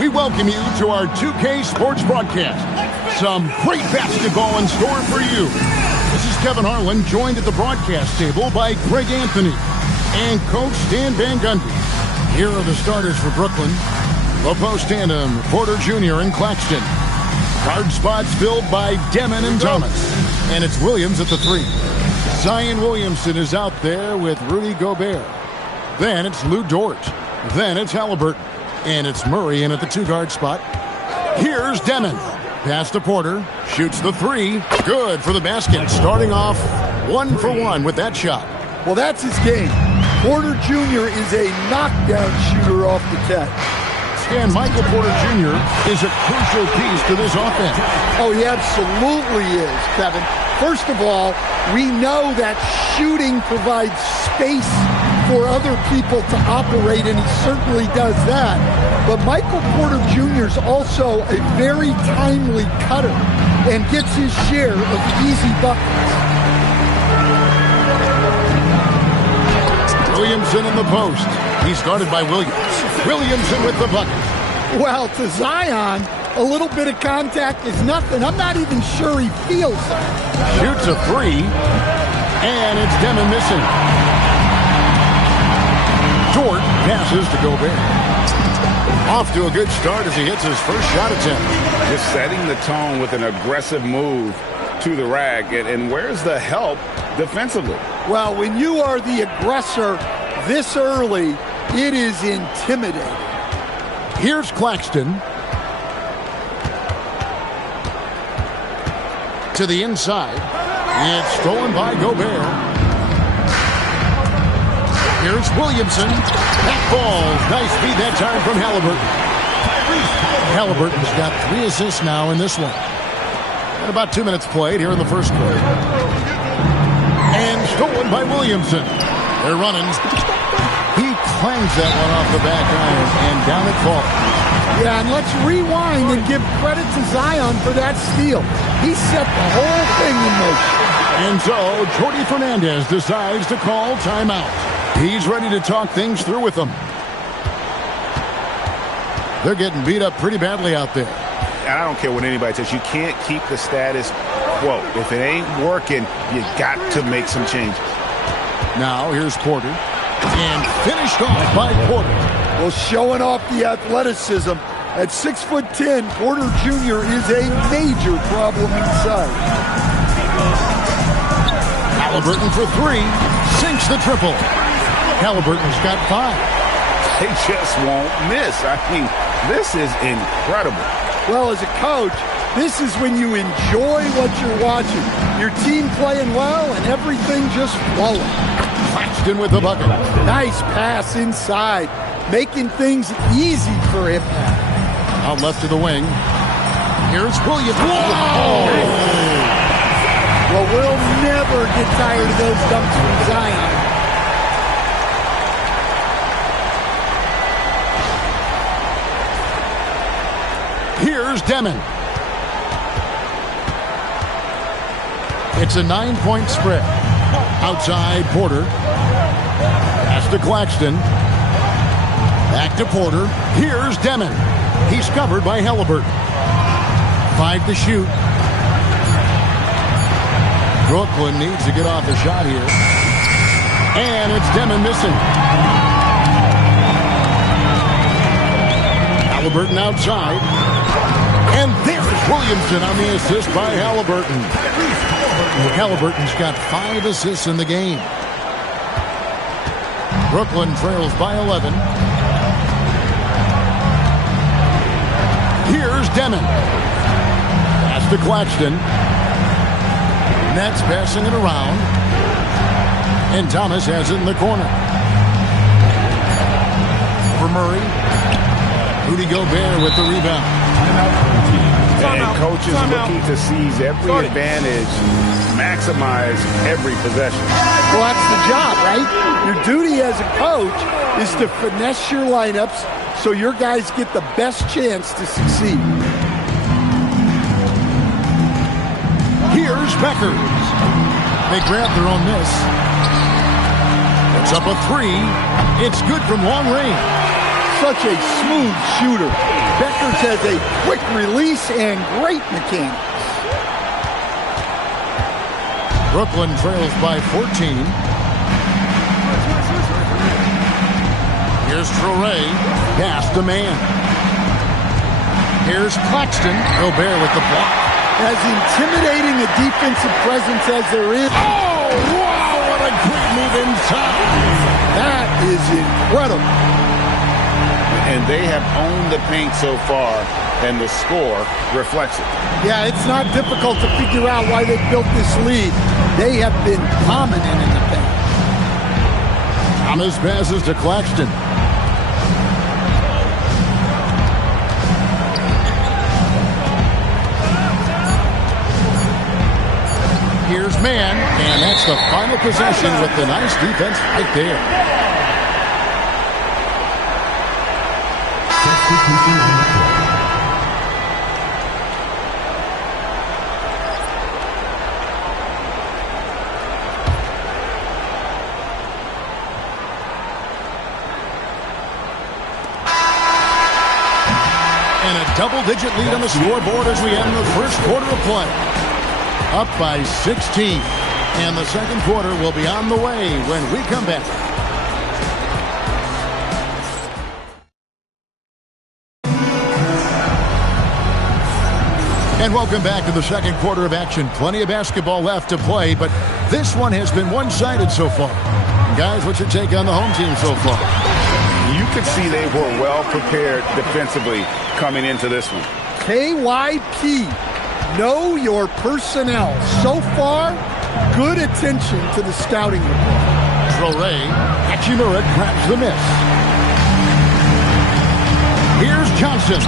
we welcome you to our 2K Sports broadcast. Some great basketball in store for you. This is Kevin Harlan, joined at the broadcast table by Greg Anthony and Coach Dan Van Gundy. Here are the starters for Brooklyn. The post tandem, Porter Jr. and Claxton. Guard spots filled by Demon and Thomas. And it's Williams at the 3. Zion Williamson is out there with Rudy Gobert. Then it's Lou Dort. Then it's Halliburton. And it's Murray in at the 2-guard spot. Here's Demon. Pass to Porter. Shoots the 3. Good for the basket. Starting off 1 for 1 with that shot. Well, that's his game. Porter Jr. is a knockdown shooter off the catch. And Michael Porter Jr. is a crucial piece to this offense. Oh, he absolutely is, Kevin. First of all, we know that shooting provides space for other people to operate, and he certainly does that. But Michael Porter Jr. is also a very timely cutter and gets his share of easy buckets. Williamson in the post. He's guarded by Williams. Williamson with the bucket. Well, to Zion, a little bit of contact is nothing. I'm not even sure he feels it. Shoots a 3, and it's Demon missing. Dort passes to Gobert. Off to a good start as he hits his first shot attempt. Just setting the tone with an aggressive move to the rack. And where's the help defensively? Well, when you are the aggressor this early, it is intimidating. Here's Claxton. To the inside. It's stolen by Gobert. Here's Williamson. That ball. Nice feed that time from Halliburton. Halliburton's got 3 assists now in this one. And about 2 minutes played here in the first quarter. And stolen by Williamson. They're running. He clangs that one off the back iron, and down it falls. Yeah, and let's rewind and give credit to Zion for that steal. He set the whole thing in motion. And so, Jordi Fernandez decides to call timeout. He's ready to talk things through with them. They're getting beat up pretty badly out there. And I don't care what anybody says. You can't keep the status quo. If it ain't working, you got to make some changes. Now, here's Porter. And finished off by Porter. Well, showing off the athleticism. At 6'10", Porter Jr. is a major problem inside. Halliburton for 3. Sinks the triple. Halliburton's got 5. They just won't miss. I mean, this is incredible. Well, as a coach, this is when you enjoy what you're watching. Your team playing well and everything just flowing. Claxton with the bucket. Nice pass inside, making things easy for him. Out left to the wing. Here's Williams. Whoa! Well, we'll never get tired of those dunks from Zion. Here's Demon. It's a 9-point spread. Outside Porter. Pass to Claxton. Back to Porter. Here's Demon. He's covered by Halliburton. 5 to shoot. Brooklyn needs to get off the shot here. And it's Demon missing. Halliburton outside. And there's Williamson on the assist by Halliburton. Halliburton's got 5 assists in the game. Brooklyn trails by 11. Here's Demon. Pass to Claxton. Nets passing it around. And Thomas has it in the corner. For Murray. Rudy Gobert with the rebound. And coaches looking to seize every advantage, maximize every possession. Well, that's the job, right? Your duty as a coach is to finesse your lineups so your guys get the best chance to succeed. Here's Beckers. They grab their own miss. It's up a 3. It's good from long range. such a smooth shooter. Beckers has a quick release and great mechanics. Brooklyn trails by 14. Here's Traoré, pass to man. Here's Claxton, Gobert with the block. As intimidating a defensive presence as there is. Oh, wow, what a great move inside. That is incredible. And they have owned the paint so far, and the score reflects it. Yeah, it's not difficult to figure out why they built this lead. They have been dominant in the paint. Thomas passes to Claxton. Here's man, and that's the final possession with the nice defense right there. And a double-digit lead on the scoreboard as we end the first quarter of play. Up by 16. And the second quarter will be on the way when we come back. And welcome back to the second quarter of action. Plenty of basketball left to play, but this one has been one-sided so far. Guys, what's your take on the home team so far? You could see they were well prepared defensively coming into this one. KYP. Know your personnel. So far, good attention to the scouting report. Traoré, Hachimura grabs the miss. Here's Johnson.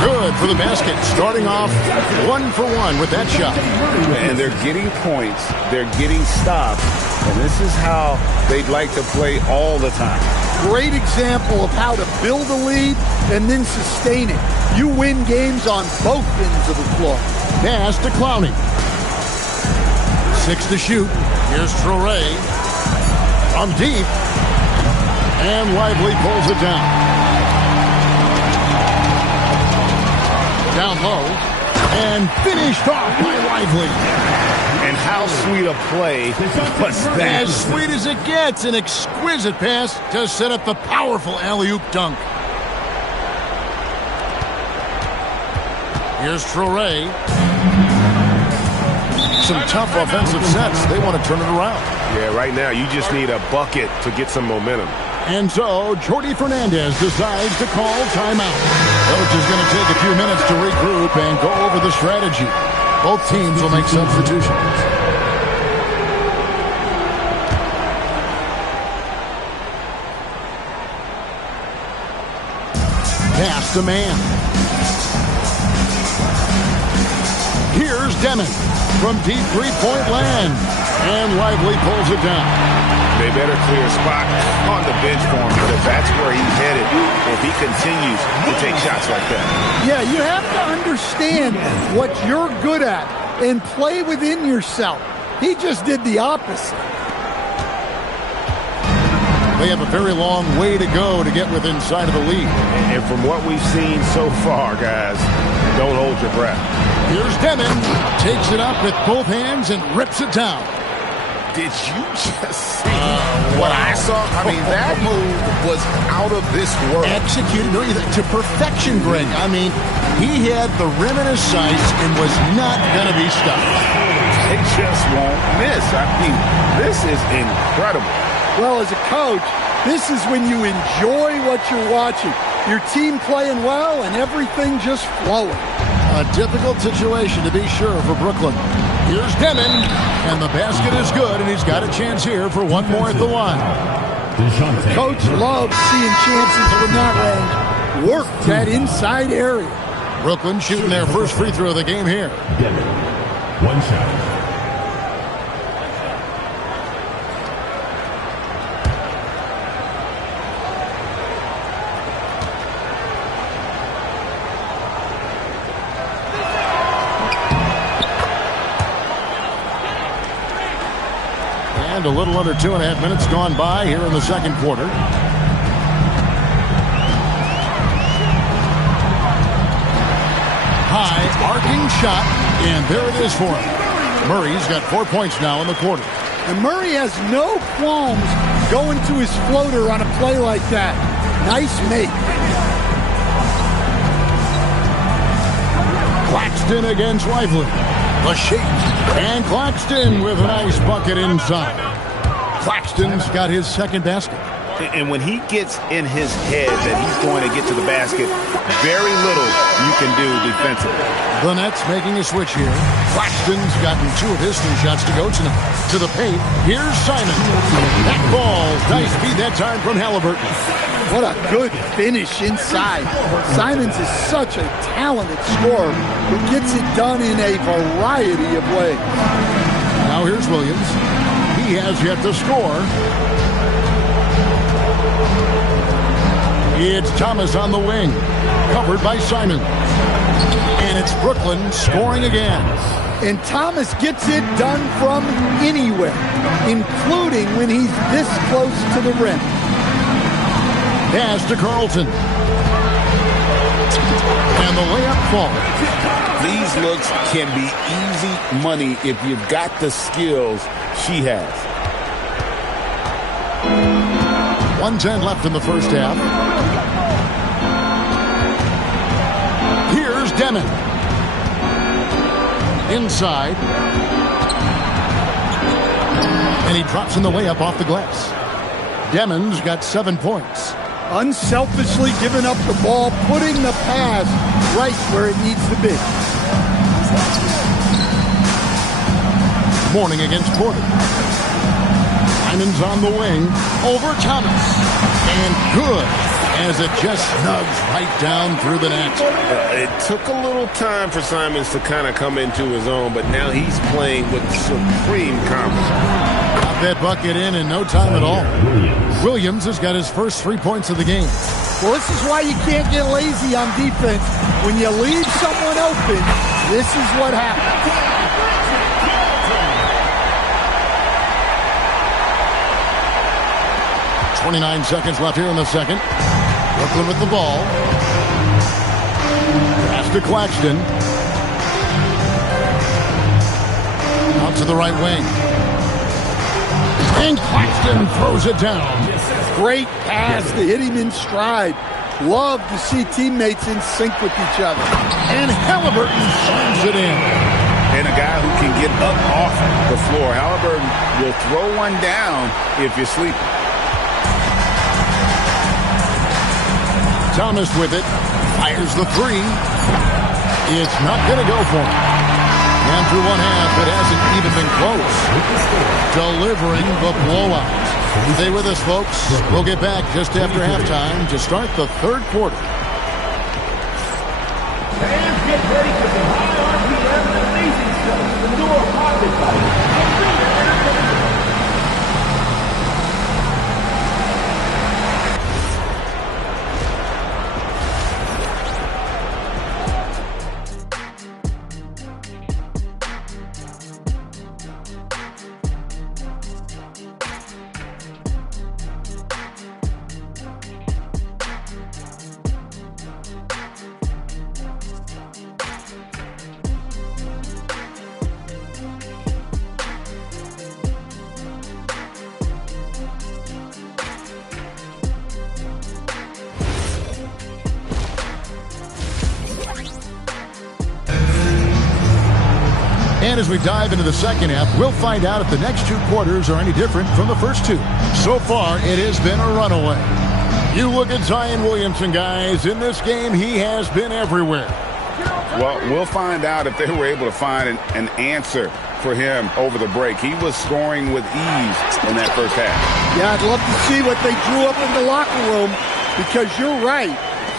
Good for the basket. Starting off 1 for 1 with that shot. And they're getting points. They're getting stops. And this is how they'd like to play all the time. Great example of how to build a lead and then sustain it. You win games on both ends of the floor. Pass to Clowney. 6 to shoot. Here's Traoré. From deep. And Lively pulls it down. Down low. And finished off by Lively. And how sweet a play was that? As sweet as it gets. An exquisite pass to set up the powerful alley-oop dunk. Here's Traoré. Some tough offensive sets. They want to turn it around. Yeah, right now you just need a bucket to get some momentum. And so Jordi Fernandez decides to call timeout. Coach is going to take a few minutes to regroup and go over the strategy. Both teams will make substitutions. Pass to man. Here's Demon from deep three-point land. And Lively pulls it down. They better clear a spot on the bench for him because that's where he's headed if he continues to take shots like that. Yeah, you have to understand what you're good at and play within yourself. He just did the opposite. They have a very long way to go to get within sight of the lead. And from what we've seen so far, guys, don't hold your breath. Here's Demon. Takes it up with both hands and rips it down. Did you just see what I saw? I mean, that move was out of this world. Executed to perfection, Greg. I mean, he had the rim in his sights and was not going to be stopped. They just won't miss. I mean, this is incredible. Well, as a coach, this is when you enjoy what you're watching. Your team playing well and everything just flowing. A difficult situation to be sure for Brooklyn. Here's Demon, and the basket is good, and he's got a chance here for one more at the line. Coach loves seeing chances from that range. Work that inside area. Brooklyn shooting their first free throw of the game here. Demon, one shot. And a little under 2.5 minutes gone by here in the second quarter. High arcing shot, and there it is for him. Murray's got 4 points now in the quarter. And Murray has no qualms going to his floater on a play like that. Nice make. Claxton against Lively. The shake. And Claxton with a nice bucket inside. Claxton's got his second basket. And when he gets in his head that he's going to get to the basket, very little you can do defensively. The Nets making a switch here. Claxton's gotten 2 of his 3 shots to go tonight. To the paint, here's Simon. That ball, nice beat that time from Halliburton. What a good finish inside. Simons is such a talented scorer who gets it done in a variety of ways. Now here's Williams. He has yet to score. It's Thomas on the wing, covered by Simon. And it's Brooklyn scoring again. And Thomas gets it done from anywhere, including when he's this close to the rim. Pass to Carlton. And the layup falls. These looks can be easy money if you've got the skills she has. 1:10 left in the first half. Here's Demon. Inside. And he drops in the layup off the glass. Demon's got 7 points. Unselfishly giving up the ball, putting the pass right where it needs to be. Mourning against Porter. Simon's on the wing. Over Thomas. And good, as it just snugs right down through the net. It took a little time for Simons to kind of come into his own, but now he's playing with supreme confidence. Got that bucket in no time at all. Williams has got his first 3 points of the game. Well, this is why you can't get lazy on defense. When you leave someone open, this is what happens. 29 seconds left here in the second. Brooklyn with the ball. Pass to Claxton. Out to the right wing. And Claxton throws it down. Great pass to hit him in stride. Love to see teammates in sync with each other. And Halliburton slams it in. And a guy who can get up off the floor. Halliburton will throw one down if you're sleeping. Thomas with it. Fires the 3. It's not going to go for him. And through one half, it hasn't even been close. Delivering the blowout. Stay with us, folks. We'll get back just after halftime to start the third quarter. Fans, get ready for some high RPM and amazing stuff. The door pocket fight. And as we dive into the second half, we'll find out if the next 2 quarters are any different from the first 2. So far, it has been a runaway. You look at Zion Williamson, guys. In this game, he has been everywhere. Well, we'll find out if they were able to find an answer for him over the break. He was scoring with ease in that first half. Yeah, I'd love to see what they drew up in the locker room, because you're right.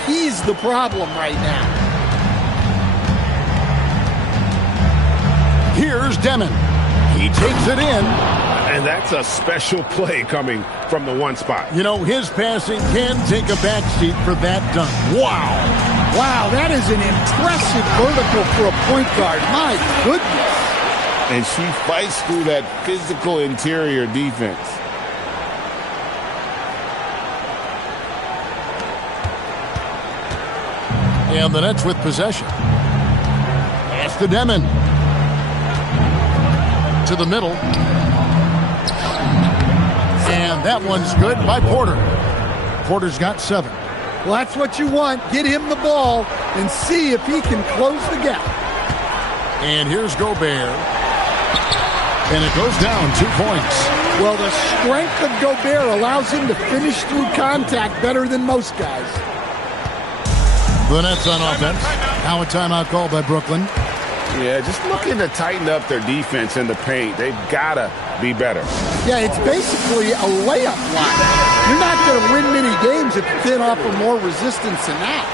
He's the problem right now. Here's Demon. He takes it in. And that's a special play coming from the one spot. You know, his passing can take a backseat for that dunk. Wow. Wow, that is an impressive vertical for a point guard. My goodness. And she fights through that physical interior defense. And the Nets with possession. to Demon. To the middle. And that one's good by Porter. Porter's got 7. Well, that's what you want. Get him the ball and see if he can close the gap. And here's Gobert. And it goes down 2 points. Well, the strength of Gobert allows him to finish through contact better than most guys. The Nets on offense. Now a timeout called by Brooklyn. Yeah, just looking to tighten up their defense in the paint. They've got to be better. Yeah, it's basically a layup line. You're not going to win many games if you can't offer more resistance than that.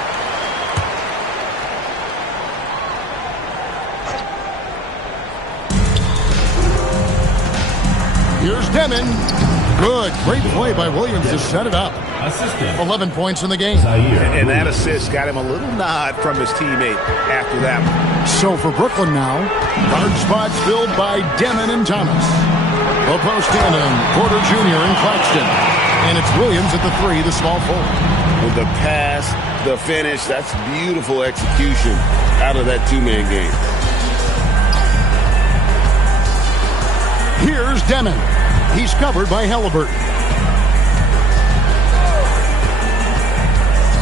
Here's Demon. Good. Great play by Williams to set it up. Assistant. 11 points in the game. And that assist got him a little nod from his teammate after that one. So for Brooklyn now, guard spots filled by Demon and Thomas. Post in Porter Jr. and Claxton. And it's Williams at the 3, the small forward. With the pass, the finish, that's beautiful execution out of that two-man game. Here's Demon. He's covered by Halliburton.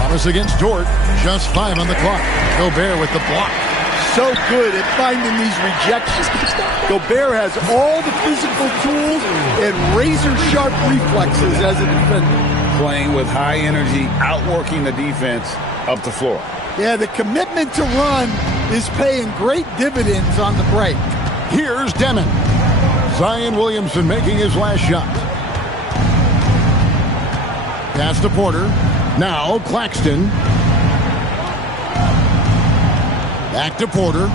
Thomas against Dort. Just 5 on the clock. Gobert with the block. So good at finding these rejections. Gobert has all the physical tools and razor-sharp reflexes as a defender. Playing with high energy, outworking the defense up the floor. Yeah, the commitment to run is paying great dividends on the break. Here's Demon. Zion Williamson making his last shot. Pass to Porter. Now Claxton. Back to Porter.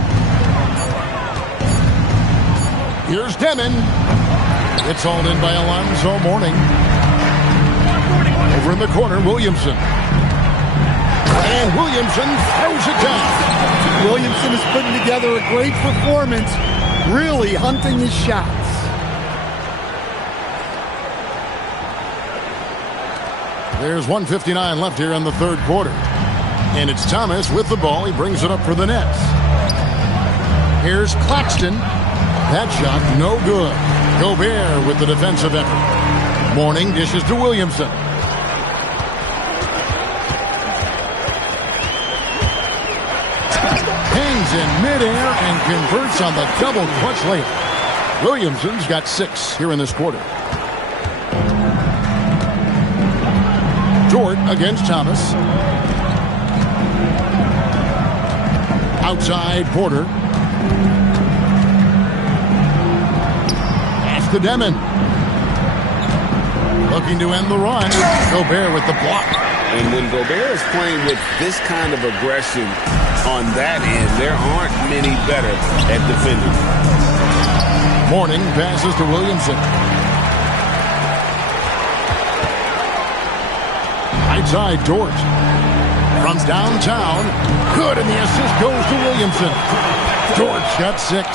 Here's Demon. It's hauled in by Alonzo Mourning. Over in the corner, Williamson. And Williamson throws it down. Williamson is putting together a great performance, really hunting his shots. There's 1:59 left here in the third quarter. And it's Thomas with the ball. He brings it up for the Nets. Here's Claxton. That shot no good. Gobert with the defensive effort. Mourning dishes to Williamson. Hangs in midair and converts on the double clutch layup. Williamson's got 6 here in this quarter. Dort against Thomas. Outside Porter. Pass to Demon. Looking to end the run. Gobert with the block. And when Gobert is playing with this kind of aggression on that end, there aren't many better at defending. Mourning passes to Williamson. Right side, Dort. From downtown. Good, and the assist goes to Williamson. Dort's got 6.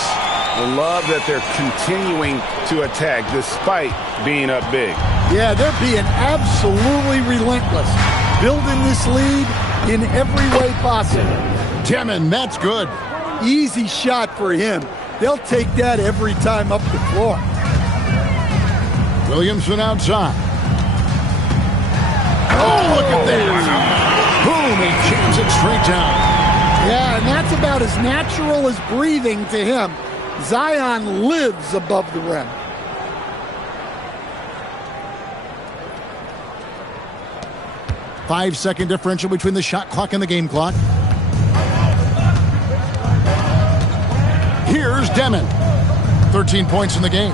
I love that they're continuing to attack despite being up big. Yeah, they're being absolutely relentless. Building this lead in every way possible. Demon, that's good. Easy shot for him. They'll take that every time up the floor. Williamson outside. Oh, look at that. Boom, he jams it straight down. Yeah, and that's about as natural as breathing to him. Zion lives above the rim. Five-second differential between the shot clock and the game clock. Here's Demon. 13 points in the game.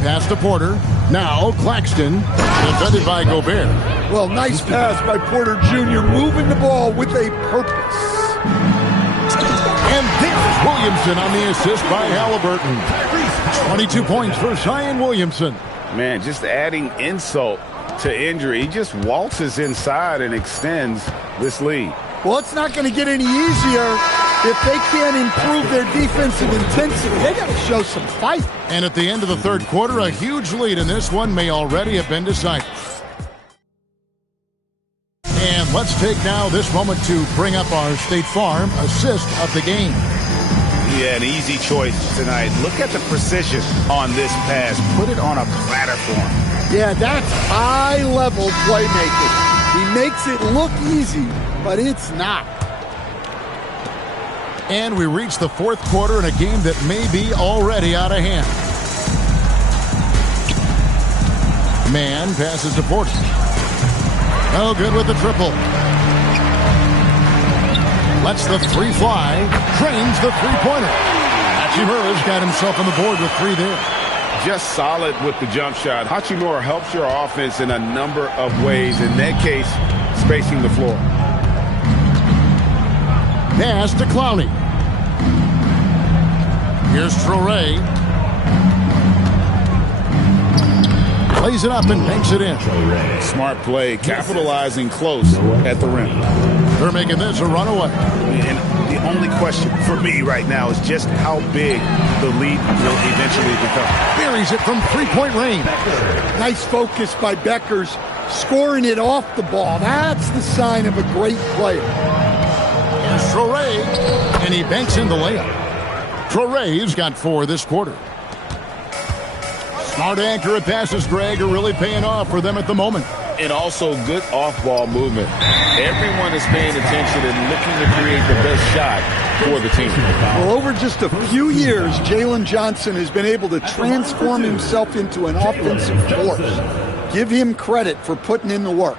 Pass to Porter. Now Claxton. Defended by Gobert. Well, nice pass by Porter Jr. moving the ball with a purpose. And there's Williamson on the assist by Halliburton. 22 points for Zion Williamson. Man, just adding insult to injury. He just waltzes inside and extends this lead. Well, it's not going to get any easier if they can't improve their defensive intensity. They got to show some fight. And at the end of the third quarter, a huge lead in this one may already have been decided. And let's take now this moment to bring up our State Farm assist of the game. Yeah, an easy choice tonight. Look at the precision on this pass. Put it on a platter for him. Yeah, that's high-level playmaking. He makes it look easy, but it's not. And we reach the fourth quarter in a game that may be already out of hand. Man passes to Porter. No good with the triple. Lets the three fly. Trains the three-pointer. Hachimura's got himself on the board with 3 there. Just solid with the jump shot. Hachimura helps your offense in a number of ways. In that case, spacing the floor. Pass to Clowney. Here's Traore. Plays it up and banks it in. Smart play, capitalizing close at the rim. They're making this a runaway. And the only question for me right now is just how big the lead will eventually become. Buries it from three-point range. Nice focus by Beckers, scoring it off the ball. That's the sign of a great player. Here's Traore, and he banks in the layup. Traore's got 4 this quarter. Smart, accurate passes, Greg, are really paying off for them at the moment. And also good off-ball movement. Everyone is paying attention and looking to create the best shot for the team. Well, over just a few years, Jalen Johnson has been able to transform himself into an offensive force. Give him credit for putting in the work.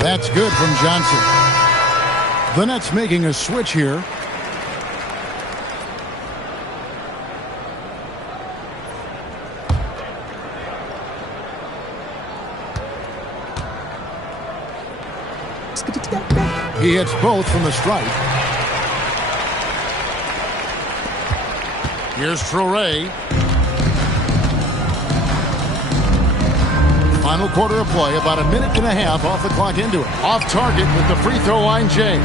That's good from Johnson. The Nets making a switch here. He hits both from the stripe. Here's Traore. Final quarter of play, about a minute and a half off the clock into it. Off target with the free throw line, Jay.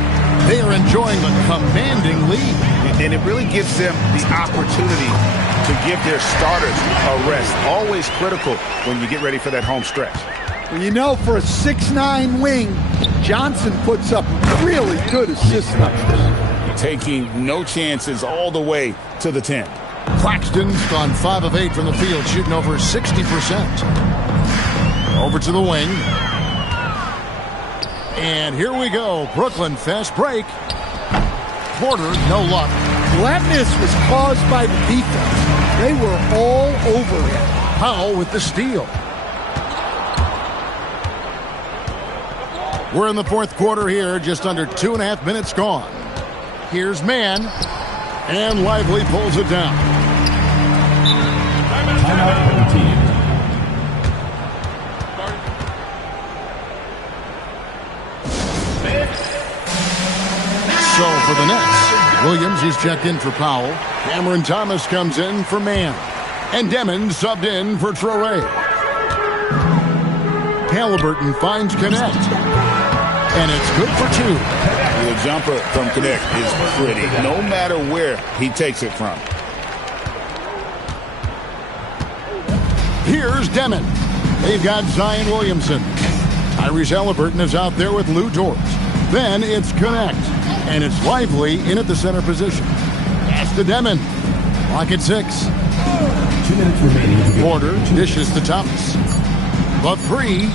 They are enjoying the commanding lead. And it really gives them the opportunity to give their starters a rest. Always critical when you get ready for that home stretch. Well, you know, for a 6'9" wing, Johnson puts up really good assist numbers. Taking no chances all the way to the 10. Claxton's gone 5 of 8 from the field, shooting over 60%. Over to the wing. And here we go. Brooklyn fast break. Porter, no luck. Flatness was caused by the defense. They were all over it. Powell with the steal. We're in the fourth quarter here. Just under 2.5 minutes gone. Here's Man. And Lively pulls it down. Timeout for the team. So for the Nets, Williams, he's checked in for Powell. Cameron Thomas comes in for Man. And Demon subbed in for Traore. Halliburton finds Connect. And it's good for 2. The jumper from Connect is pretty, no matter where he takes it from. Here's Demon. They've got Zion Williamson. Tyrese Halliburton is out there with Lou Dort. Then it's Connect. And it's Lively in at the center position. Pass to Demon. Clock at 6. 2 minutes remaining. Porter dishes to Thomas. The 3.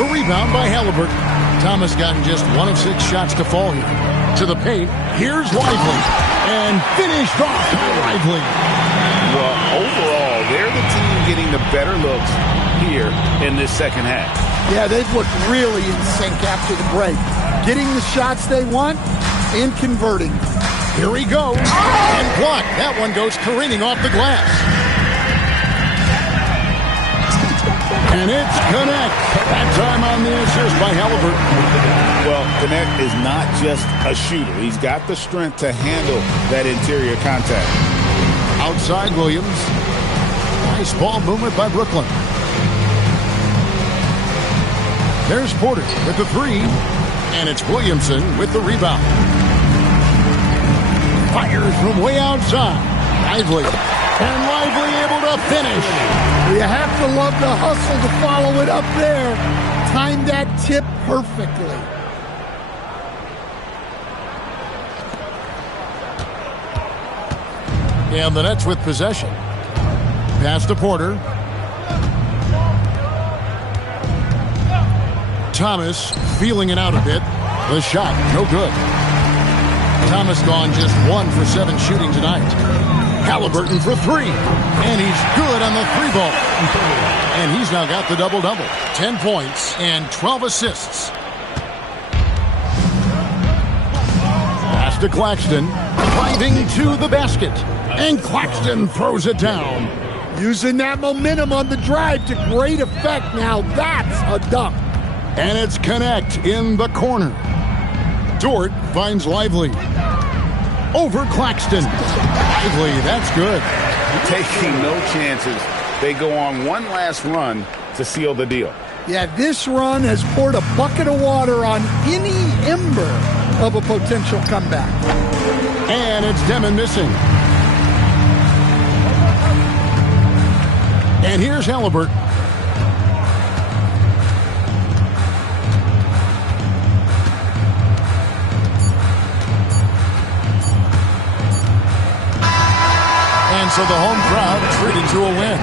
The rebound by Halliburton. Thomas gotten just 1 of 6 shots to fall here. To the paint. Here's Lively. And finished off by Lively. Well, overall, they're the team getting the better looks here in this second half. Yeah, they've looked really in sync after the break. Getting the shots they want and converting. Here he goes. And blocked. That one goes careening off the glass. And it's Connect. That time on the assist by Halliburton. Well, Connect is not just a shooter. He's got the strength to handle that interior contact. Outside Williams. Nice ball movement by Brooklyn. There's Porter with the 3. And it's Williamson with the rebound. Fires from way outside. Lively. And Lively able to finish. You have to love the hustle to follow it up there. Timed that tip perfectly. And the Nets with possession. Pass to Porter. Thomas feeling it out a bit. The shot, no good. Thomas gone just 1 for 7 shooting tonight. Halliburton for 3. And he's good on the 3-ball. And he's now got the double-double. 10 points and 12 assists. Pass to Claxton. Driving to the basket. And Claxton throws it down. Using that momentum on the drive to great effect. Now that's a dunk. And it's Connect in the corner. Dort finds Lively. Over Claxton. Lively, that's good. Taking no chances. They go on one last run to seal the deal. Yeah, this run has poured a bucket of water on any ember of a potential comeback. And it's Demon missing. And here's Halliburton. And so the home crowd treated to a win.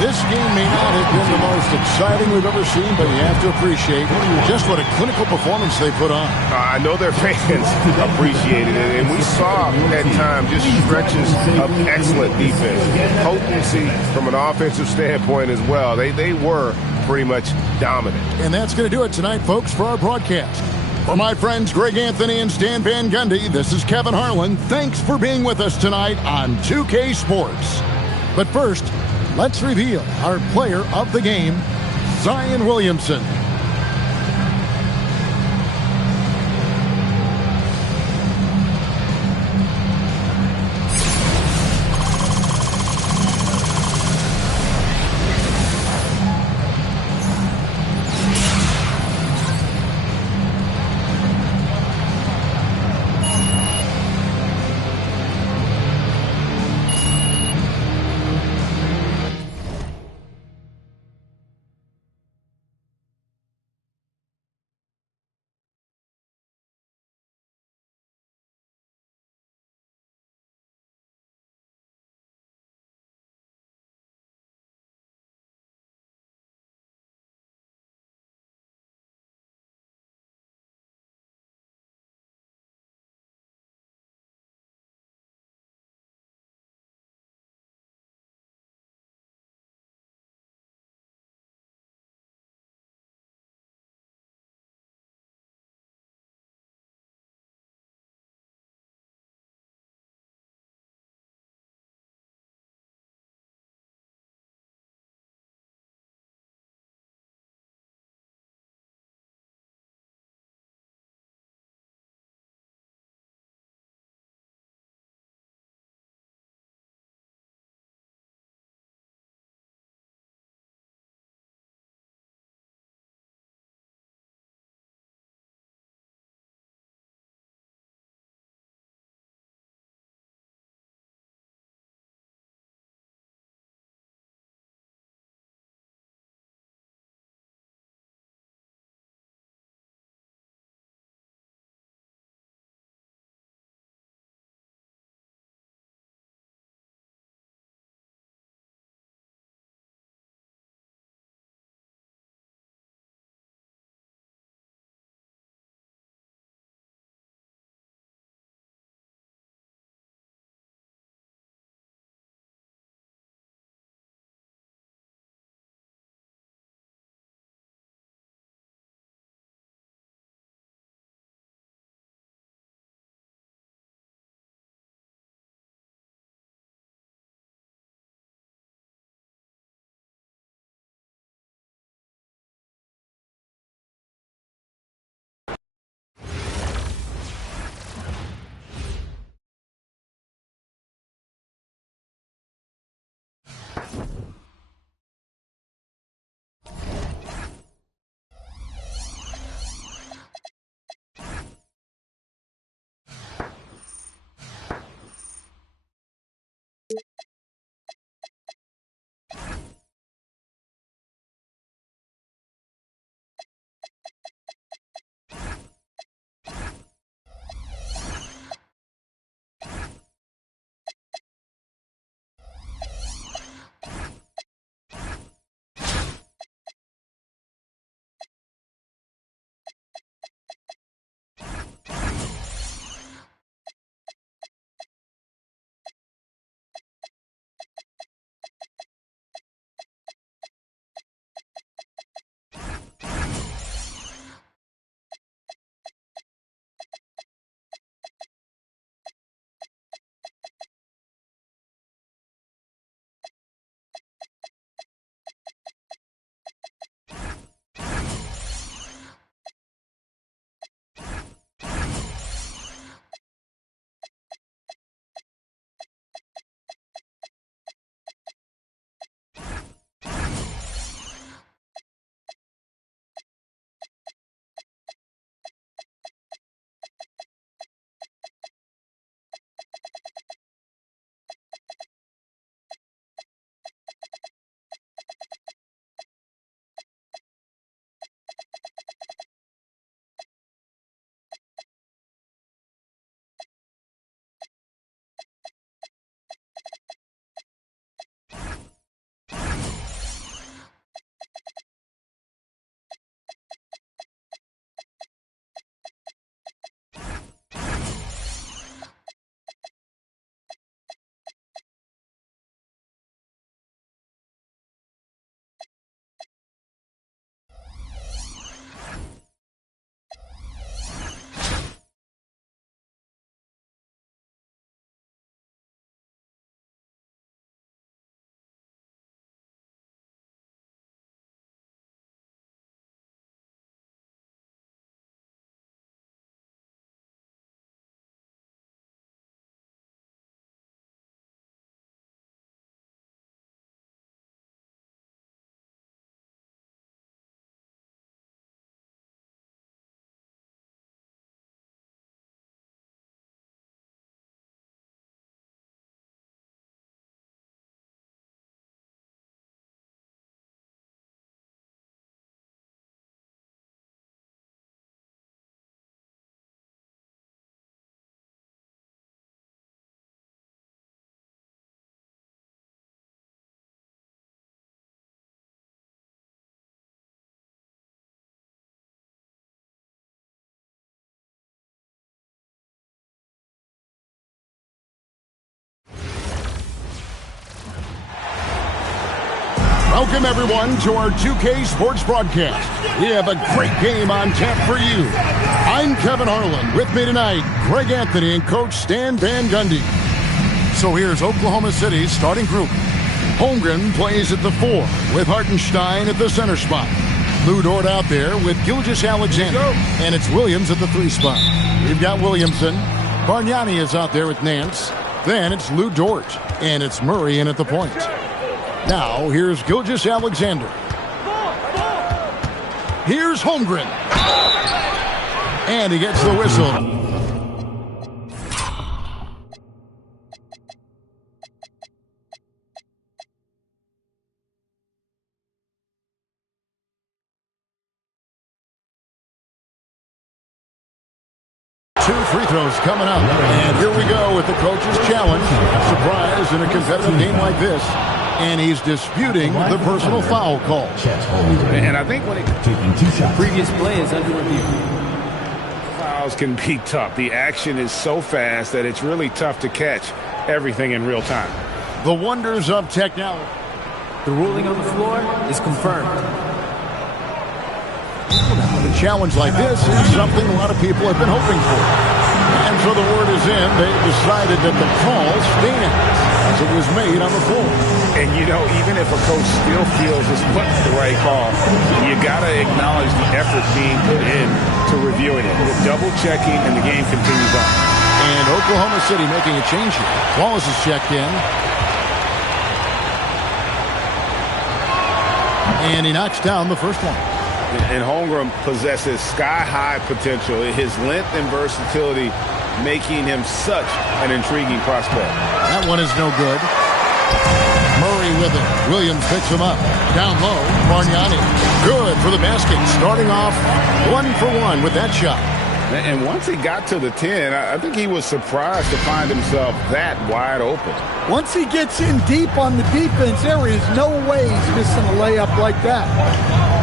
This game may not have been the most exciting we've ever seen, but you have to appreciate just what a clinical performance they put on. I know their fans appreciated it, and we saw at times just stretches of excellent defense. Potency from an offensive standpoint as well. They were pretty much dominant. And that's going to do it tonight, folks, for our broadcast. For my friends Greg Anthony and Stan Van Gundy, this is Kevin Harlan. Thanks for being with us tonight on 2K Sports. But first, let's reveal our player of the game, Zion Williamson. Welcome, everyone, to our 2K Sports broadcast. We have a great game on tap for you. I'm Kevin Harlan. With me tonight, Greg Anthony and Coach Stan Van Gundy. So here's Oklahoma City's starting group. Holmgren plays at the 4 with Hartenstein at the center spot. Lou Dort out there with Gilgeous-Alexander. And it's Williams at the 3 spot. We've got Williamson. Bargnani is out there with Nance. Then it's Lou Dort. And it's Murray in at the point. Now, here's Gilgeous-Alexander. Here's Holmgren. And he gets the whistle. Two free throws coming up. And here we go with the coach's challenge. Surprise in a competitive game like this. And he's disputing the personal foul call. And I think when previous play is under review. Fouls can be tough. The action is so fast that it's really tough to catch everything in real time. The wonders of technology. The ruling on the floor is confirmed. A challenge like this is something a lot of people have been hoping for. And so the word is in. They decided that the call stands as it was made on the floor. And, you know, even if a coach still feels this wasn't the right call, you got to acknowledge the effort being put in to reviewing it. The double-checking, and the game continues on. And Oklahoma City making a change here. Wallace is checked in. And he knocks down the first one. And Holmgren possesses sky-high potential. His length and versatility making him such an intriguing prospect. That one is no good. Murray with it. Williams picks him up. Down low, Bargnani. Good for the basket. Starting off 1 for 1 with that shot. And once he got to the 10, I think he was surprised to find himself that wide open. Once he gets in deep on the defense, there is no way he's missing a layup like that.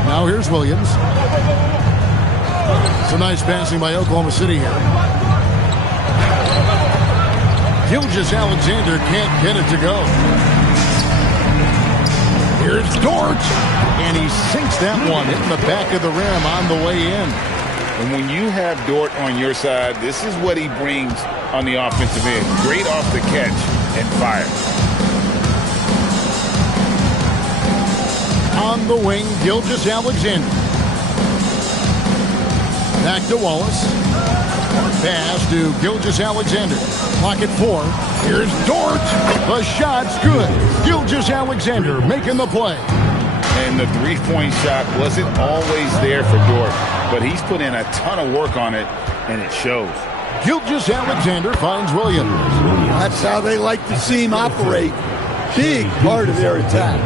Now here's Williams. Some nice passing by Oklahoma City here. Gilgeous-Alexander can't get it to go. Here's Dort. And he sinks that one, hitting the back of the rim on the way in. And when you have Dort on your side, this is what he brings on the offensive end. Great off the catch and fire. On the wing, Gilgeous-Alexander. Back to Wallace. Pass to Gilgeous-Alexander. Clock at 4. Here's Dort. The shot's good. Gilgeous-Alexander making the play. And the three-point shot wasn't always there for Dort, but he's put in a ton of work on it, and it shows. Gilgeous-Alexander finds Williams. That's how they like to see him operate. Big part of their attack.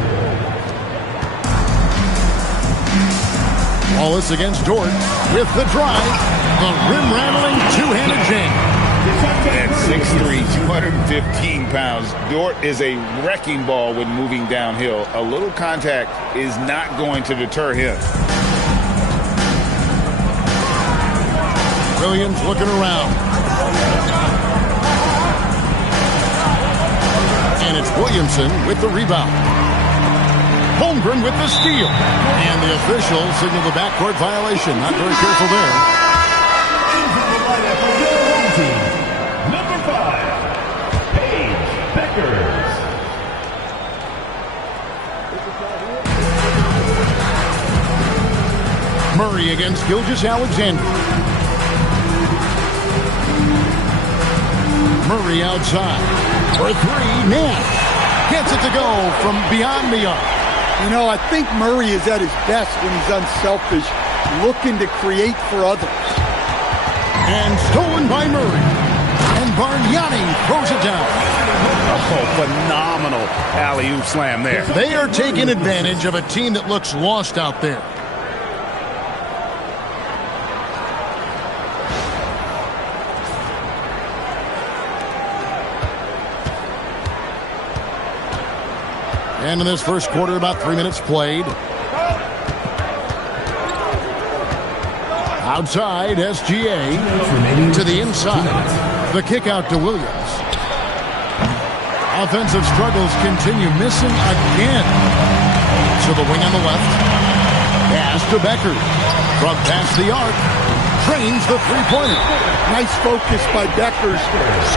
Wallace against Dort with the drive. The rim-rattling two-handed jam. At 6'3", 215 pounds, Dort is a wrecking ball when moving downhill. A little contact is not going to deter him. Williams looking around. And it's Williamson with the rebound. Holmgren with the steal. And the official signaled the backcourt violation. Not very careful there. Number 5, Paige Beckers. Murray against Gilgeous-Alexander. Murray outside. For 3, Nance. Gets it to go from beyond the arc. You know, I think Murray is at his best when he's unselfish, looking to create for others. And stolen by Murray. And Bargnani throws it down. Oh, phenomenal alley-oop slam there. They are taking advantage of a team that looks lost out there. And in this first quarter, about 3 minutes played. Outside, SGA to the inside. The kick out to Williams. Offensive struggles continue, missing again. to the wing on the left. Pass to Becker. From past the arc. Trains the three-pointer. Nice focus by Becker,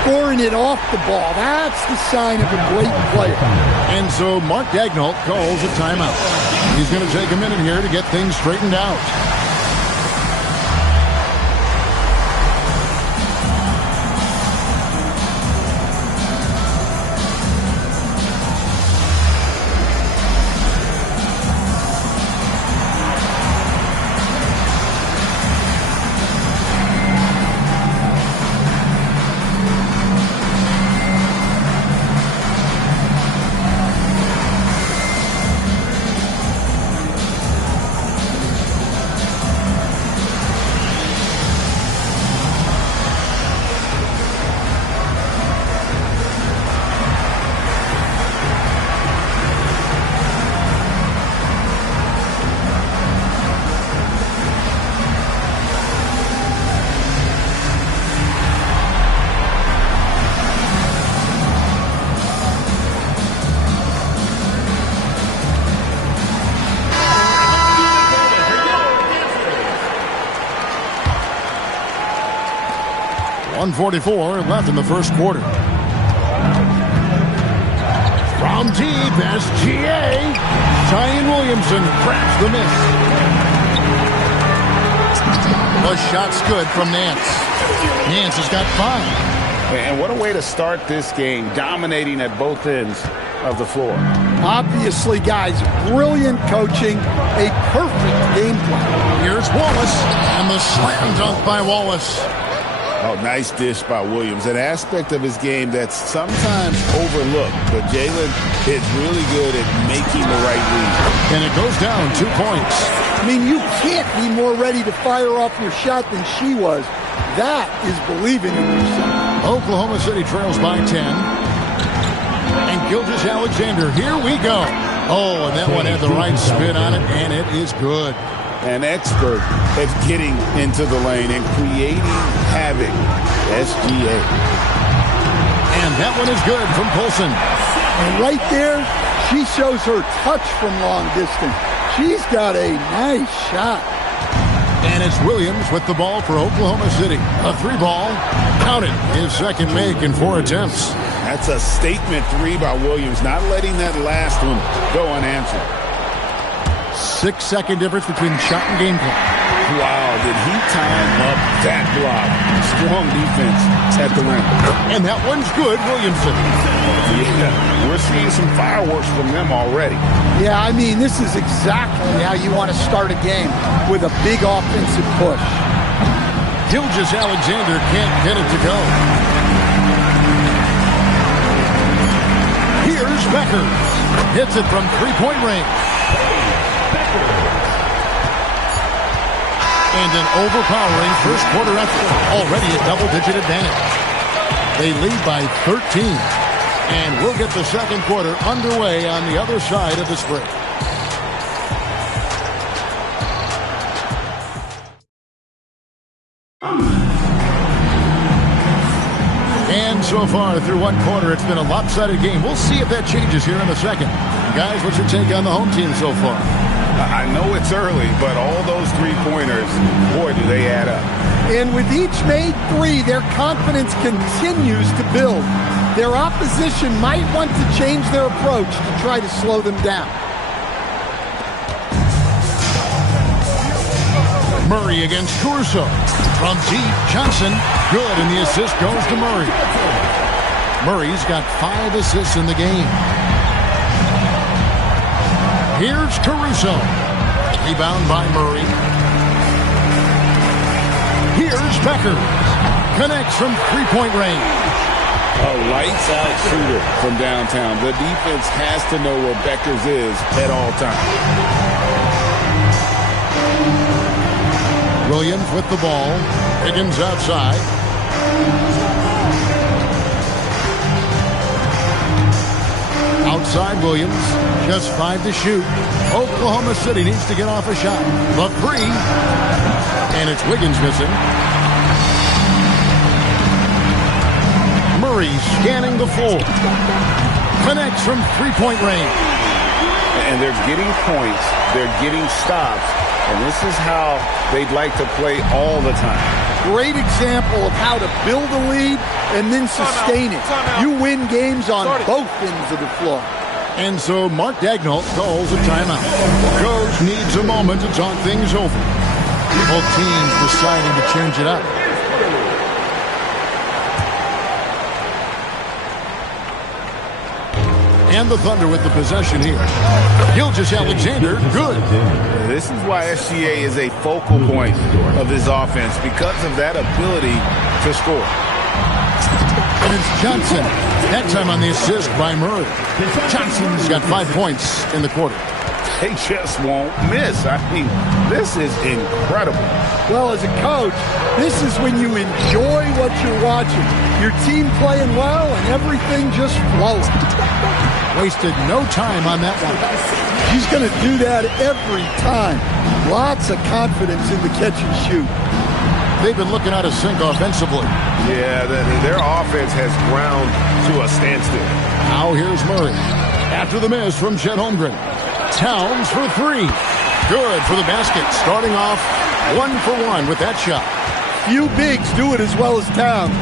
scoring it off the ball. That's the sign of a great player. And so Mark Daigneault calls a timeout. He's going to take a minute here to get things straightened out. .144 left in the first quarter. From deep, SGA. Zion Williamson cracks the miss. The shot's good from Nance. Nance has got 5. And what a way to start this game, dominating at both ends of the floor. Obviously, guys, brilliant coaching, a perfect game plan. Here's Wallace, and the slam dunk by Wallace. Oh, nice dish by Williams. An aspect of his game that's sometimes overlooked, but Jalen is really good at making the right read. And it goes down 2 points. I mean, you can't be more ready to fire off your shot than she was. That is believing in yourself. Oklahoma City trails by 10. And Gilgeous-Alexander, here we go. Oh, and that one had the right spin on it, and it is good. An expert at getting into the lane and creating havoc. SGA. And that one is good from Poulsen. And right there, she shows her touch from long distance. She's got a nice shot. And it's Williams with the ball for Oklahoma City. A 3-ball. Counted. His second make in 4 attempts. That's a statement 3 by Williams, not letting that last one go unanswered. 6-second difference between shot and game clock. Wow, did he time up that block? Strong defense at the rim. And that one's good, Williamson. Yeah, we're seeing some fireworks from them already. Yeah, I mean, this is exactly how you want to start a game, with a big offensive push. Gilgeous-Alexander can't get it to go. Here's Becker. Hits it from three-point range. And an overpowering first quarter effort. Already a double-digit advantage. They lead by 13. And we'll get the second quarter underway on the other side of this break. And so far through one quarter, it's been a lopsided game. We'll see if that changes here in the second. Guys, what's your take on the home team so far? I know it's early, but all those three-pointers, boy, do they add up. And with each made 3, their confidence continues to build. Their opposition might want to change their approach to try to slow them down. Murray against Caruso. From deep, Johnson. Good, and the assist goes to Murray. Murray's got 5 assists in the game. Here's Caruso. Rebound by Murray. Here's Becker. Connects from three-point range. A lights-out shooter from downtown. The defense has to know where Becker's is at all times. Williams with the ball. Higgins outside. Outside Williams. Just 5 to shoot. Oklahoma City needs to get off a shot. The 3. And it's Wiggins missing. Murray scanning the floor. Connects from three-point range. And they're getting points. They're getting stops. And this is how they'd like to play all the time. Great example of how to build a lead and then sustain it. You win games on both ends of the floor. And so Mark Dagnall calls a timeout. The coach needs a moment to talk things over. Both teams deciding to change it up. And the Thunder with the possession here. Gilgeous-Alexander, good. This is why SGA is a focal point of this offense, because of that ability to score. And it's Johnson. That time on the assist by Murray. Johnson's got 5 points in the quarter. They just won't miss. I mean, this is incredible. Well, as a coach, this is when you enjoy what you're watching. Your team playing well and everything just flows. Wasted no time on that one. He's going to do that every time. Lots of confidence in the catch and shoot. They've been looking out of sync offensively. Yeah, their offense has ground to a standstill. Now here's Murray. After the miss from Chet Holmgren. Towns for three. Good for the basket. Starting off 1 for 1 with that shot. Few bigs do it as well as Towns.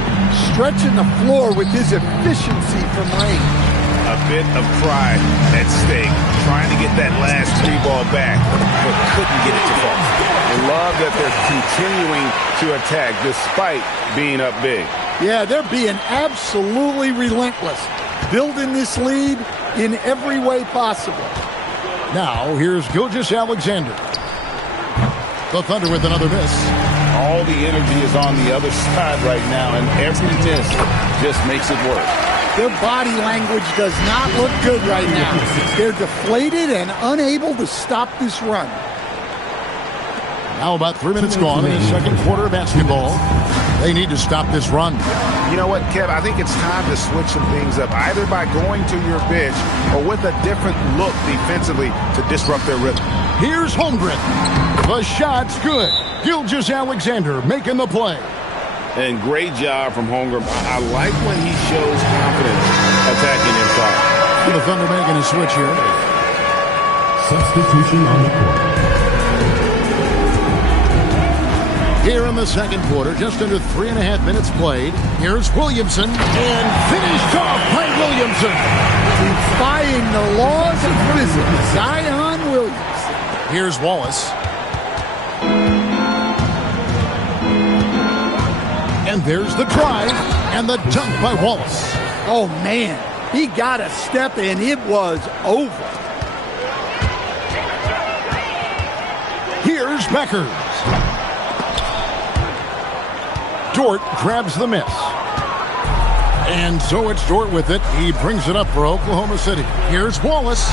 Stretching the floor with his efficiency from range. A bit of pride at stake, trying to get that last three ball back, but couldn't get it to fall. I love that they're continuing to attack despite being up big. Yeah, they're being absolutely relentless, building this lead in every way possible. Now here's Gilgeous-Alexander. The Thunder with another miss. All the energy is on the other side right now, and every miss just makes it work. Their body language does not look good right now. They're deflated and unable to stop this run. Now about 3 minutes gone in the second quarter of basketball. They need to stop this run. You know what, Kev? I think it's time to switch some things up, either by going to your bench or with a different look defensively to disrupt their rhythm. Here's Holmgren. The shot's good. Gilgeous-Alexander making the play. And great job from Holmgren. I like when he shows confidence attacking inside. And the Thunder making a switch here. Substitution on the court. Here in the second quarter, just under 3.5 minutes played. Here's Williamson, and finished off by Williamson. Defying the laws of physics, Zion Williamson. Here's Wallace. And there's the drive and the dunk by Wallace. Oh, man. He got a step, and it was over. Here's Beckers. Dort grabs the miss. And so it's Dort with it. He brings it up for Oklahoma City. Here's Wallace.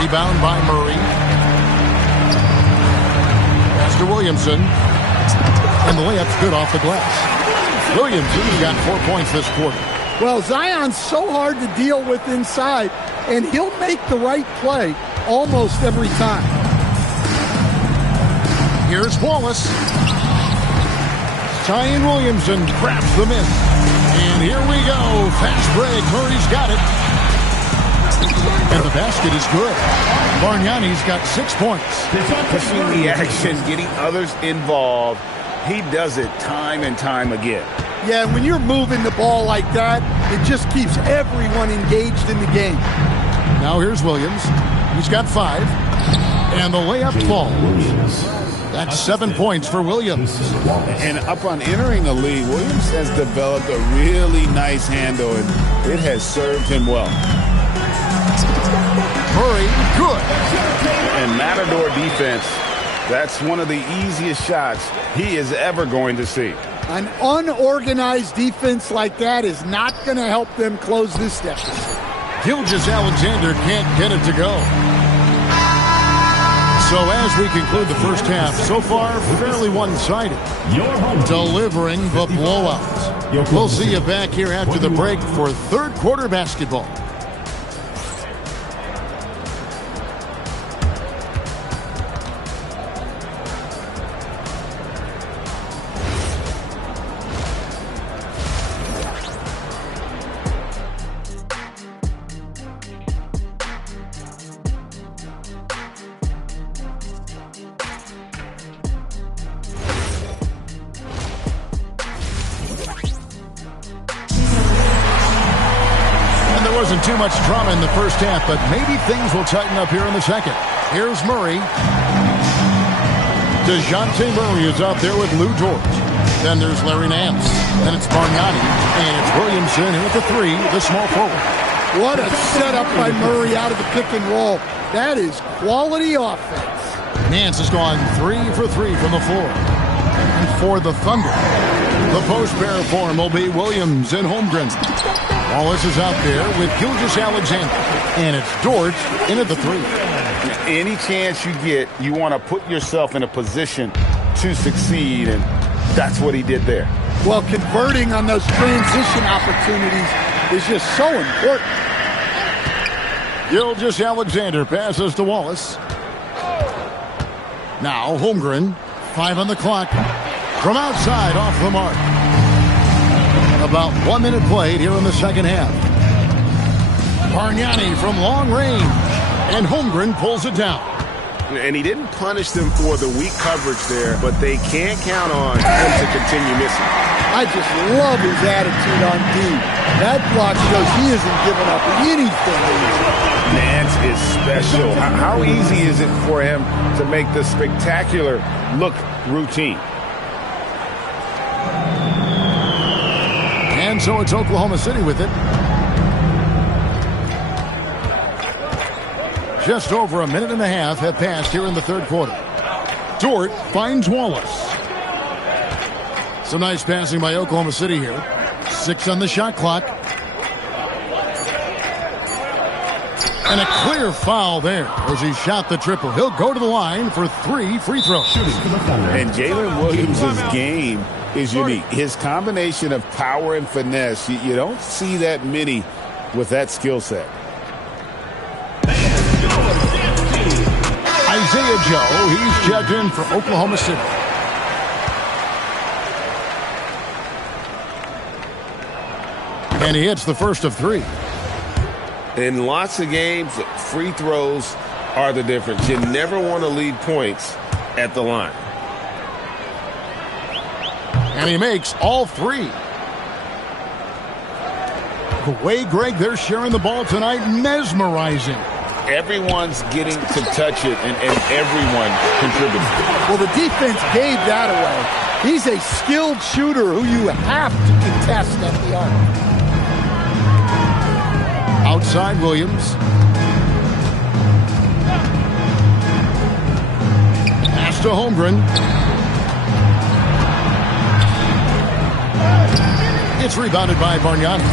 Rebound by Murray. Pass to Williamson. And the layup's good off the glass. Williamson got 4 points this quarter. Well, Zion's so hard to deal with inside, and he'll make the right play almost every time. Here's Wallace. Zion Williamson grabs the miss. And here we go. Fast break. Murray's got it. And the basket is good. Bargnani's got 6 points. Pushing the action, getting others involved. He does it time and time again. Yeah, when you're moving the ball like that, it just keeps everyone engaged in the game. Now here's Williams. He's got 5. And the layup falls. That's 7 points for Williams. And upon entering the league, Williams has developed a really nice handle, and it has served him well. Murray, good. And Matador defense, that's one of the easiest shots he is ever going to see. An unorganized defense like that is not going to help them close this deficit. Gilgeous-Alexander can't get it to go. So as we conclude the first half, so far fairly one-sided, delivering the blowout. We'll see you back here after the break for third quarter basketball. too much drama in the first half, but maybe things will tighten up here in the second. Here's Murray. DeJounte Murray is out there with Lou Dort. Then there's Larry Nance. Then it's Bargnani. And it's Williamson in at the 3, the small forward. What a setup by Murray out of the pick and roll. That is quality offense. Nance has gone 3 for 3 from the floor. And for the Thunder, the post pair form will be Williams and Holmgren. Wallace is out there with Gilgeous-Alexander. And it's Dort in at the 3. Any chance you get, you want to put yourself in a position to succeed, and that's what he did there. Well, converting on those transition opportunities is just so important. Gilgeous-Alexander passes to Wallace. Now Holmgren, 5 on the clock. From outside, off the mark. About 1 minute played here in the second half. Bargnani from long range. And Holmgren pulls it down. And he didn't punish them for the weak coverage there, but they can't count on him to continue missing. I just love his attitude on D. That block shows he isn't giving up anything easy. Nance is special. How easy is it for him to make the spectacular look routine? And so it's Oklahoma City with it. Just over a minute and a half have passed here in the third quarter. Dort finds Wallace. Some nice passing by Oklahoma City here. 6 on the shot clock. And a clear foul there as he shot the triple. He'll go to the line for 3 free throws. And Jalen Williams' game is unique. His combination of power and finesse, you don't see that many with that skill set. Isaiah Joe, he's checked in for Oklahoma City. And he hits the first of 3. In lots of games, free throws are the difference. You never want to leave points at the line. And he makes all 3. The way, Greg, they're sharing the ball tonight, mesmerizing. Everyone's getting to touch it, and everyone contributing. Well, the defense gave that away. He's a skilled shooter who you have to contest at the arc. Outside Williams. Pass to Holmgren. It's rebounded by Bargnani.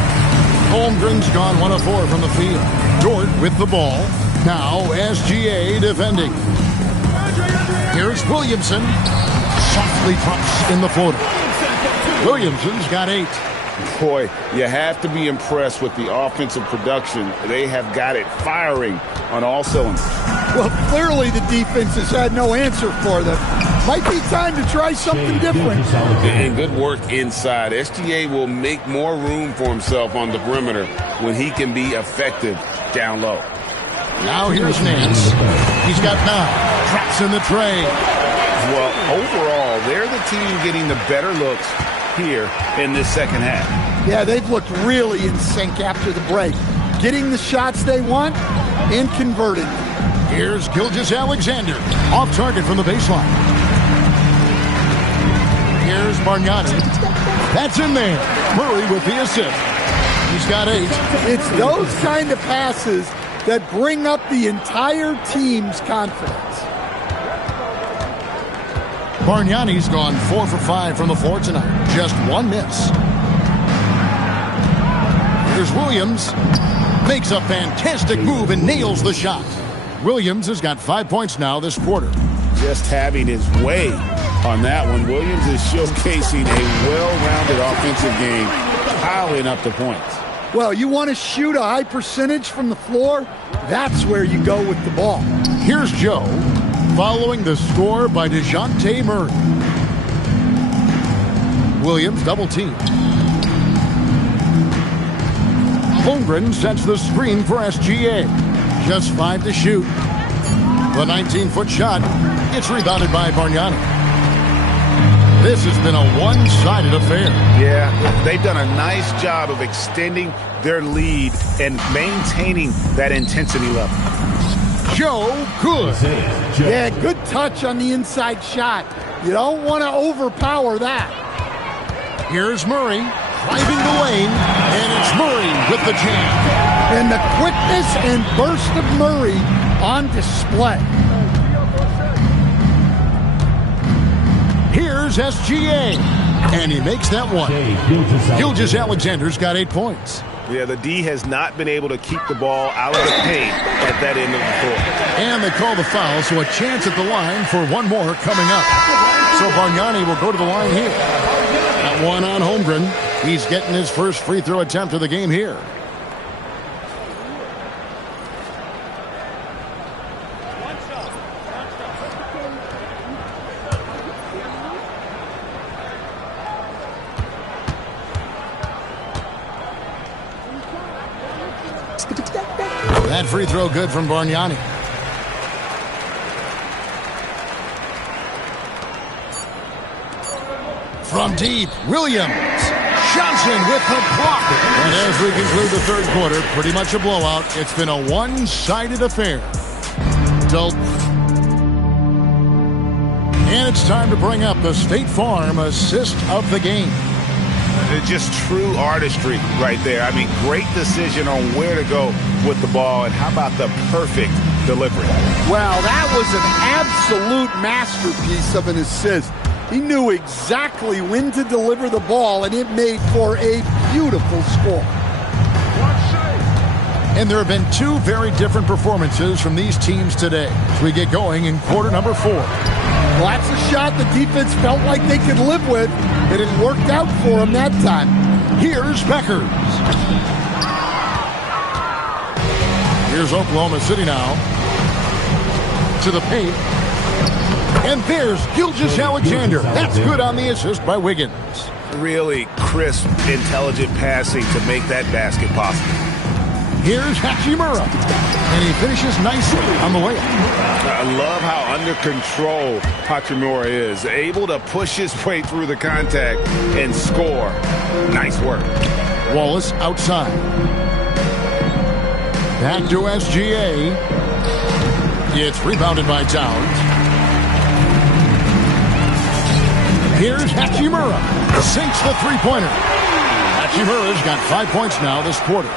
Holmgren's gone 1 of 4 from the field. Dort with the ball. Now SGA defending. Here's Williamson. Softly drops in the floater. Williamson's got 8. Boy, you have to be impressed with the offensive production. They have got it firing on all cylinders. Well, clearly the defense has had no answer for them. Might be time to try something different. And good work inside. SGA will make more room for himself on the perimeter when he can be effective down low. Now here's Nance. He's got 9. Drops in the tray. Well, overall, they're the team getting the better looks here in this second half. Yeah, they've looked really in sync after the break. Getting the shots they want and converting. Here's Gilgeous-Alexander. Off target from the baseline. Here's Bargnani. That's in there. Murray with the assist. He's got 8. It's those kind of passes that bring up the entire team's confidence. Bargnani's gone 4 for 5 from the floor tonight. Just 1 miss. Here's Williams. Makes a fantastic move and nails the shot. Williams has got 5 points now this quarter. Just having his way on that one. Williams is showcasing a well-rounded offensive game, piling up the points. Well, you want to shoot a high percentage from the floor? That's where you go with the ball. Here's Joe, following the score by DeJounte Murray. Williams double team. Holmgren sets the screen for SGA. Just 5 to shoot. The 19-foot shot. It's rebounded by Bargnani. This has been a one-sided affair. Yeah, they've done a nice job of extending their lead and maintaining that intensity level. Joe Good. Yeah, good touch on the inside shot. You don't want to overpower that. Here's Murray driving the lane, and it's Murray with the jam. And the quickness and burst of Murray on display. Here's SGA, and he makes that one. Gilgeous-Alexander's got 8 points. Yeah, the D has not been able to keep the ball out of the paint at that end of the court. And they call the foul, so a chance at the line for one more coming up. So Bargnani will go to the line here. That one on Holmgren. He's getting his first free throw attempt of the game here. That free throw good from Bargnani. From deep, Williams. Johnson with the block. And as we conclude the third quarter, pretty much a blowout. It's been a one-sided affair. And it's time to bring up the State Farm assist of the game. It's just true artistry right there. I mean, great decision on where to go with the ball, and how about the perfect delivery? Well, that was an absolute masterpiece of an assist. He knew exactly when to deliver the ball, and it made for a beautiful score. And there have been two very different performances from these teams today as we get going in quarter number 4. Well, that's a shot the defense felt like they could live with, and it worked out for them that time. Here's Beckers. Here's Oklahoma City now to the paint. And there's Gilgeous-Alexander. That's good on the assist by Wiggins. Really crisp, intelligent passing to make that basket possible. Here's Hachimura. And he finishes nicely on the layup. I love how under control Hachimura is. Able to push his way through the contact and score. Nice work. Wallace outside. Back to SGA. It's rebounded by Towns. Here's Hachimura. Sinks the three-pointer. Hachimura's got 5 points now this quarter.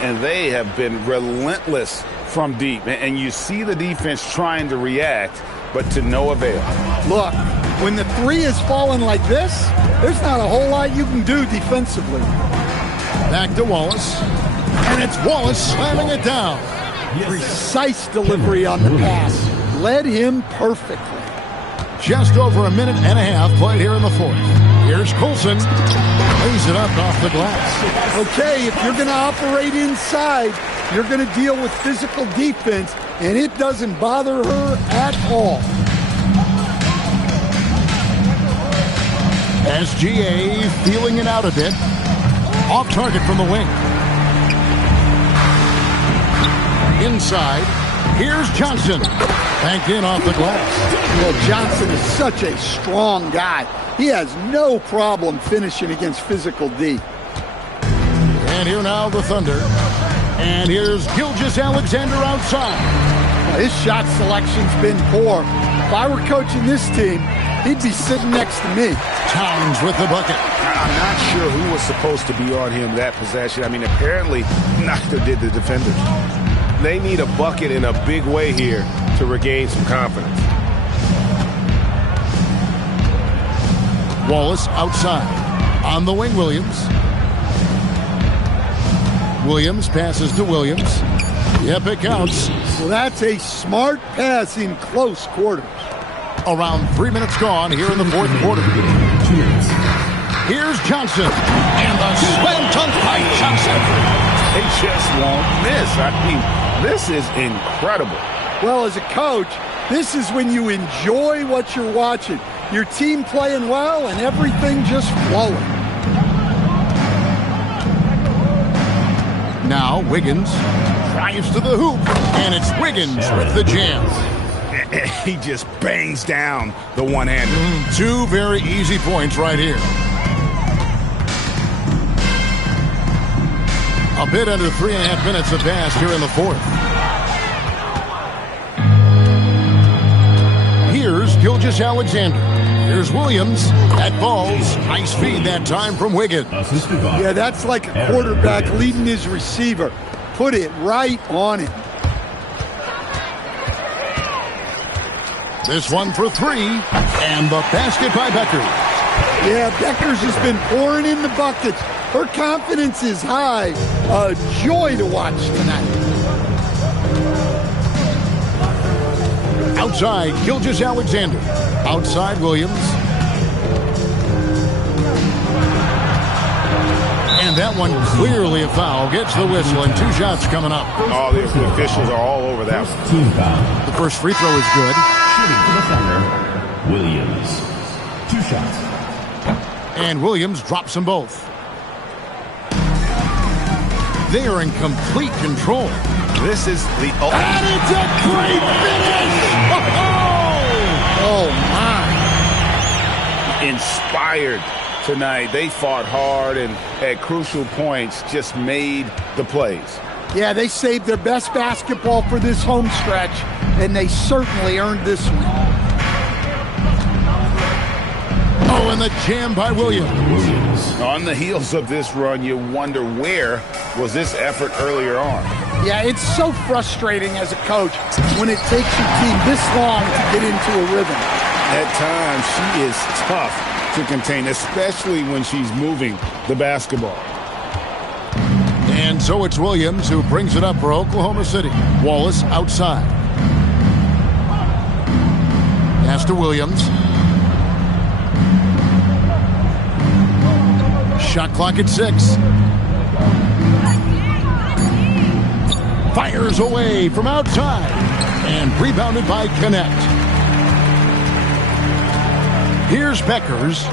And they have been relentless from deep. And you see the defense trying to react, but to no avail. Look, when the three is falling like this, there's not a whole lot you can do defensively. Back to Wallace. And it's Wallace slamming it down. Precise delivery on the pass. Led him perfectly. Just over a minute and a half played here in the fourth. Here's Coulson. Lays it up off the glass. Okay, if you're going to operate inside, you're going to deal with physical defense, and it doesn't bother her at all. SGA feeling it out a bit. Off target from the wing. Inside. Here's Johnson. Banked in off the glass. Well, Johnson is such a strong guy. He has no problem finishing against physical D. And here now the Thunder. And here's Gilgeous-Alexander outside. Well, his shot selection's been poor. If I were coaching this team, he'd be sitting next to me. Towns with the bucket. I'm not sure who was supposed to be on him that possession. I mean, apparently neither did the defenders. They need a bucket in a big way here to regain some confidence. Wallace outside. On the wing, Williams. Williams passes to Williams. Yep, it counts. Well, that's a smart pass in close quarters. Around 3 minutes gone here in the fourth quarter. Here's Johnson. And the slam dunk by Johnson. They just won't miss. I mean, this is incredible. Well, as a coach, this is when you enjoy what you're watching. Your team playing well and everything just flowing. Now Wiggins drives to the hoop, and it's Wiggins with the jam. and he just bangs down the one-hander. Two very easy points right here. A bit under 3.5 minutes have passed here in the fourth. Here's Gilgeous-Alexander. Here's Williams. That falls. Nice feed that time from Wiggins. Yeah, that's like a quarterback leading his receiver. Put it right on him. This one for three. And the basket by Beckers. Yeah, Beckers has been pouring in the buckets. Her confidence is high. A joy to watch tonight. Outside, Gilgeous-Alexander. Outside, Williams. And that one clearly a foul. Gets the whistle, and 2 shots coming up. All the officials are all over that one. Team foul. The first free throw is good. Shooting for the Thunder, Williams. 2 shots. And Williams drops them both. They are in complete control. This is the And it's a great finish! Oh, my. inspired tonight. They fought hard and at crucial points just made the plays. Yeah, they saved their best basketball for this home stretch, and they certainly earned this one. Oh, and the jam by Williams. On the heels of this run, you wonder where was this effort earlier on. Yeah, it's so frustrating as a coach when it takes your team this long to get into a rhythm. At times, she is tough to contain, especially when she's moving the basketball. And so it's Williams who brings it up for Oklahoma City. Wallace outside. Pass to Williams. Shot clock at 6. Fires away from outside. And rebounded by Connect. Here's Beckers.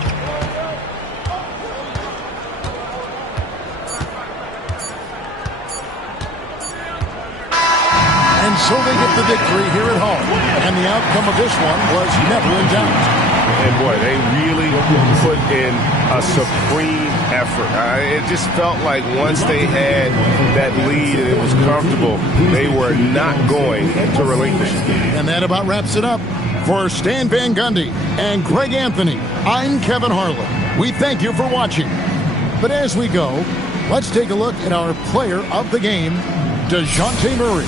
And so they get the victory here at home. And the outcome of this one was never in doubt. And boy, they really put in a supreme effort. It just felt like once they had that lead and it was comfortable, they were not going to relinquish it. And that about wraps it up. For Stan Van Gundy and Greg Anthony, I'm Kevin Harlan. We thank you for watching. But as we go, let's take a look at our player of the game, DeJounte Murray.